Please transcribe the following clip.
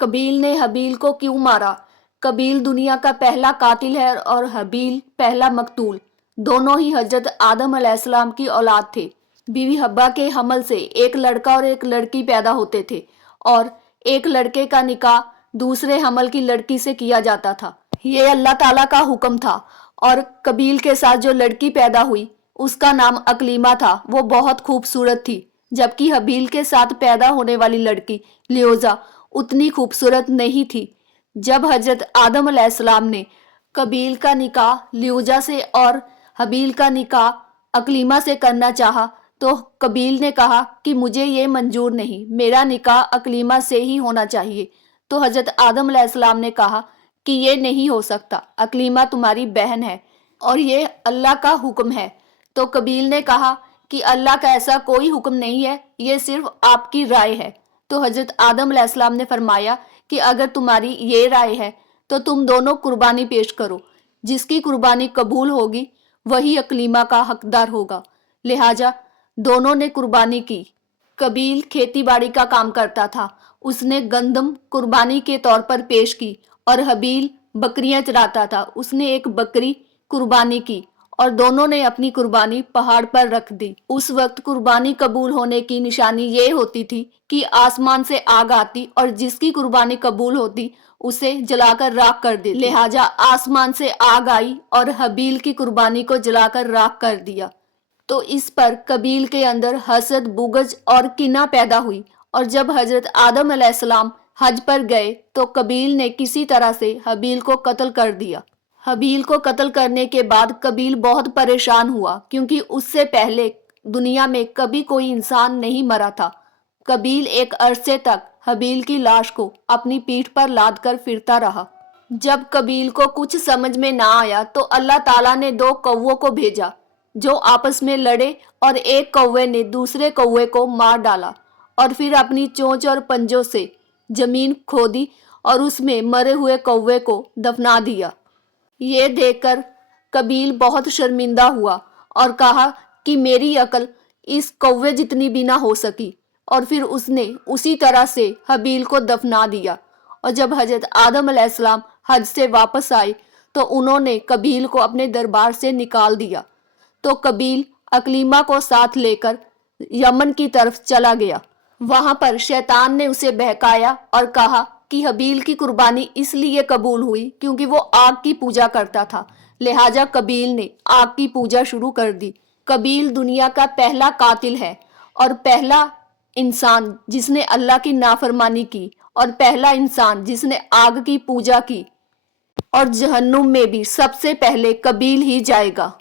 कबील ने हबील को क्यों मारा? कबील दुनिया का पहला कातिल है और हबील पहला मकतूल। दोनों ही हजरत आदम अलैहिस्सलाम की औलाद थे। बीवी हब्बा के हमल से एक लड़का और एक लड़की पैदा होते थे और एक लड़के का निकाह दूसरे हमल की लड़की से किया जाता था। ये अल्लाह ताला का हुक्म था। और कबील के साथ जो लड़की पैदा हुई उसका नाम अकलीमा था। वो बहुत खूबसूरत थी, जबकि हबील के साथ पैदा होने वाली लड़की लियोजा उतनी खूबसूरत नहीं थी। जब हजरत आदम अलैहिस्सलाम ने कबील का निकाह लियोजा से और हबील का निकाह अकलीमा से करना चाहा तो कबील ने कहा कि मुझे ये मंजूर नहीं, मेरा निकाह अकलीमा से ही होना चाहिए। तो हजरत आदम अलैहिस्सलाम ने कहा कि ये नहीं हो सकता, अकलीमा तुम्हारी बहन है और ये अल्लाह का हुक्म है। तो कबील ने कहा कि अल्लाह का ऐसा कोई हुक्म नहीं है, ये सिर्फ आपकी राय है। तो हजरत आदम अलैहिस्सलाम ने फरमाया कि अगर तुम्हारी ये राय है तो तुम दोनों कुर्बानी पेश करो, जिसकी कुर्बानी कबूल होगी वही अकलीमा का हकदार होगा। लिहाजा दोनों ने कुर्बानी की। कबील खेती बाड़ी का काम करता था, उसने गंदम कुर्बानी के तौर पर पेश की और हबील बकरियां चराता था, उसने एक बकरी कुर्बानी की और दोनों ने अपनी कुर्बानी पहाड़ पर रख दी। उस वक्त कुर्बानी कबूल होने की निशानी ये होती थी कि आसमान से आग आती और जिसकी कुर्बानी कबूल होती उसे जलाकर राख कर देती। लिहाजा आसमान से आग आई और हबील की कुर्बानी को जलाकर राख कर दिया। तो इस पर कबील के अंदर हसद, बुगज और किना पैदा हुई और जब हजरत आदम अलैहिस्सलाम हज पर गए तो कबील ने किसी तरह से हबील को कत्ल कर दिया। हबील को कत्ल करने के बाद कबील बहुत परेशान हुआ, क्योंकि उससे पहले दुनिया में कभी कोई इंसान नहीं मरा था। कबील एक अरसे तक हबील की लाश को अपनी पीठ पर लाद कर फिरता रहा। जब कबील को कुछ समझ में ना आया तो अल्लाह ताला ने 2 कौवों को भेजा जो आपस में लड़े और एक कौवे ने दूसरे कौवे को मार डाला और फिर अपनी चोंच और पंजों से जमीन खोदी और उसमें मरे हुए कौवे को दफना दिया। ये देखकर कबील बहुत शर्मिंदा हुआ और कहा कि मेरी अकल इस कौवे जितनी भी ना हो सकी, और फिर उसने उसी तरह से हबील को दफना दिया। और जब हजरत आदम अलैहिस्सलाम हज से वापस आए तो उन्होंने कबील को अपने दरबार से निकाल दिया। तो कबील अकलीमा को साथ लेकर यमन की तरफ चला गया। वहां पर शैतान ने उसे बहकाया और कहा कि हबील की कुर्बानी इसलिए कबूल हुई क्योंकि वो आग की पूजा करता था। लिहाजा कबील ने आग की पूजा शुरू कर दी। कबील दुनिया का पहला कातिल है और पहला इंसान जिसने अल्लाह की नाफरमानी की और पहला इंसान जिसने आग की पूजा की, और जहन्नुम में भी सबसे पहले कबील ही जाएगा।